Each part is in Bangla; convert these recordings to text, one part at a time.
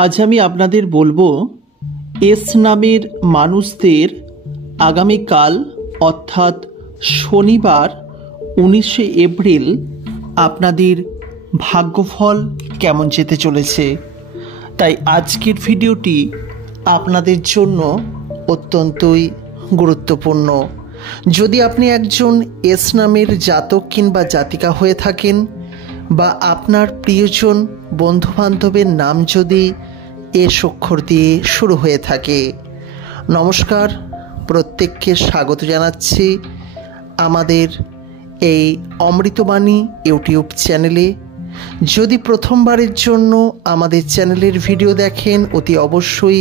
আজ আমি আপনাদের বলবো এস নামের মানুষদের আগামীকাল অর্থাৎ শনিবার 19শে এপ্রিল আপনাদের ভাগ্যফল কেমন যেতে চলেছে। তাই আজকের ভিডিওটি আপনাদের জন্য অত্যন্তই গুরুত্বপূর্ণ। যদি আপনি একজন এস নামের জাতক কিংবা জাতিকা হয়ে থাকেন বা আপনার প্রিয়জন বন্ধুবান্ধবের নাম যদি এস অক্ষর দিয়ে শুরু হয়ে থাকে, নমস্কার, প্রত্যেককে স্বাগত জানাচ্ছি আমাদের এই অমৃতবাণী ইউটিউব চ্যানেলে। যদি প্রথমবারের জন্য আমাদের চ্যানেলের ভিডিও দেখেন, অতি অবশ্যই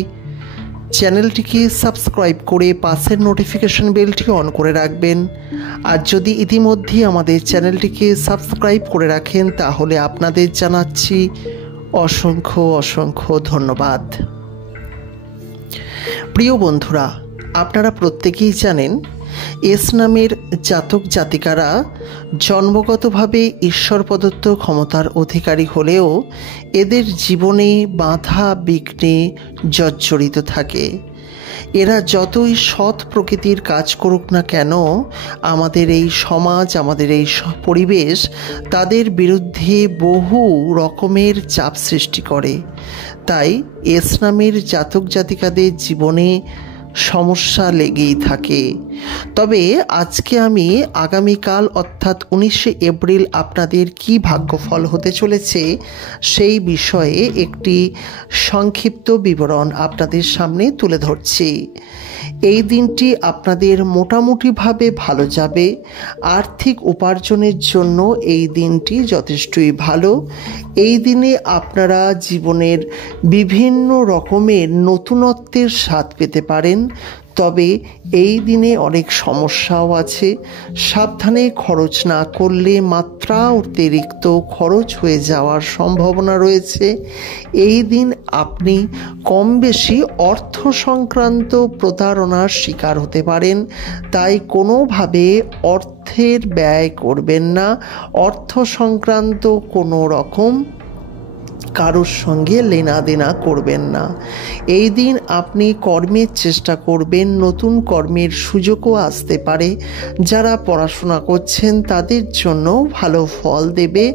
চ্যানেলটিকে সাবস্ক্রাইব করে পাশের নোটিফিকেশন বেলটি অন করে রাখবেন। আর যদি ইতিমধ্যে আমাদের চ্যানেলটিকে সাবস্ক্রাইব করে রাখেন তাহলে আপনাদের জানাচ্ছি অসংখ্য অসংখ্য ধন্যবাদ। প্রিয় বন্ধুরা, আপনারা প্রত্যেকেই জানেন এস নামের জাতক জাতিকারা জন্মগতভাবে ঈশ্বর প্রদত্ত ক্ষমতার অধিকারী হলেও এদের জীবনে বাধা বিঘ্নে জর্জরিত থাকে। এরা যতই সৎ প্রকৃতির কাজ করুক না কেন, আমাদের এই সমাজ, আমাদের এই পরিবেশ তাদের বিরুদ্ধে বহু রকমের চাপ সৃষ্টি করে। তাই এস নামের জাতক জাতিকাদের জীবনে সমস্যা লেগেই থাকে। তবে আজকে আমি আগামীকাল অর্থাৎ 19শে এপ্রিল আপনাদের কি ভাগ্যফল হতে চলেছে সেই বিষয়ে একটি সংক্ষিপ্ত বিবরণ আপনাদের সামনে তুলে ধরছি। এই দিনটি আপনাদের মোটামুটিভাবে ভালো যাবে। আর্থিক উপার্জনের জন্য এই দিনটি যথেষ্টই ভালো। এই দিনে আপনারা জীবনের বিভিন্ন রকমের নতুনত্বের স্বাদ পেতে পারেন। তবে এই দিনে অনেক সমস্যাও আছে। সাবধানে খরচ না করলে মাত্রা অতিরিক্ত খরচ হয়ে যাওয়ার সম্ভাবনা রয়েছে। এই দিন আপনি কম বেশি অর্থ সংক্রান্ত প্রতারণার শিকার হতে পারেন। তাই কোনোভাবে অর্থের ব্যয় করবেন না। অর্থ সংক্রান্ত কোনো রকম কারোর সঙ্গে লেনাদেনা করবেন না। এই দিন আপনি কর্মের চেষ্টা করবেন, নতুন কর্মের সুযোগও আসতে পারে। যারা পড়াশোনা করছেন তাদের জন্য ভালো ফল দেবে।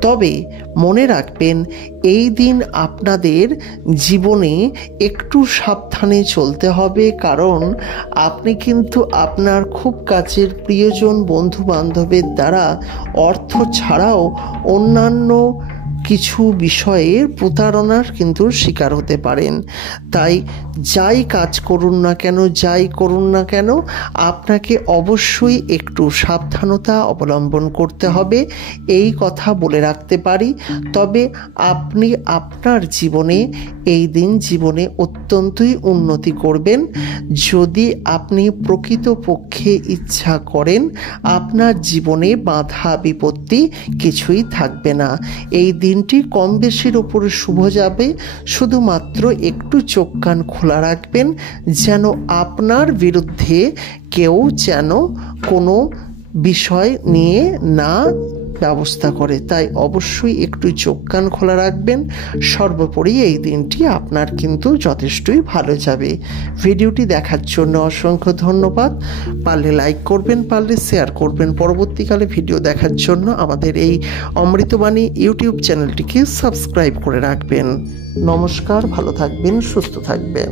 তবে মনে রাখবেন, এই দিন আপনাদের জীবনে একটু সাবধানে চলতে হবে, কারণ আপনি কিন্তু আপনার খুব কাছের প্রিয়জন বন্ধু বান্ধবের দ্বারা অর্থ ছাড়াও অন্যান্য কিছু বিষয়ের প্রতারণার কিন্তু শিকার হতে পারেন। তাই যাই কাজ করুন না কেন, যাই করুন না কেন, আপনাকে অবশ্যই একটু সাবধানতা অবলম্বন করতে হবে, এই কথা বলে রাখতে পারি। তবে আপনি আপনার জীবনে এই দিন জীবনে অত্যন্তই উন্নতি করবেন। যদি আপনি প্রকৃতপক্ষে ইচ্ছা করেন, আপনার জীবনে বাধা বিপত্তি কিছুই থাকবে না। এই দিনটি কম বেশির উপরে শুভ যাবে। শুধুমাত্র একটু চোখ কান খোলা রাখবেন, যেন আপনার বিরুদ্ধে কেউ যেন কোনো বিষয় নিয়ে না ব্যবস্থা করে। তাই অবশ্যই একটু চোখ কান খোলা রাখবেন। সর্বোপরি এই দিনটি আপনার কিন্তু যথেষ্টই ভালো যাবে। ভিডিওটি দেখার জন্য অসংখ্য ধন্যবাদ। পারলে লাইক করবেন, পারলে শেয়ার করবেন। পরবর্তীকালে ভিডিও দেখার জন্য আমাদের এই অমৃতবাণী ইউটিউব চ্যানেলটিকে সাবস্ক্রাইব করে রাখবেন। নমস্কার, ভালো থাকবেন, সুস্থ থাকবেন।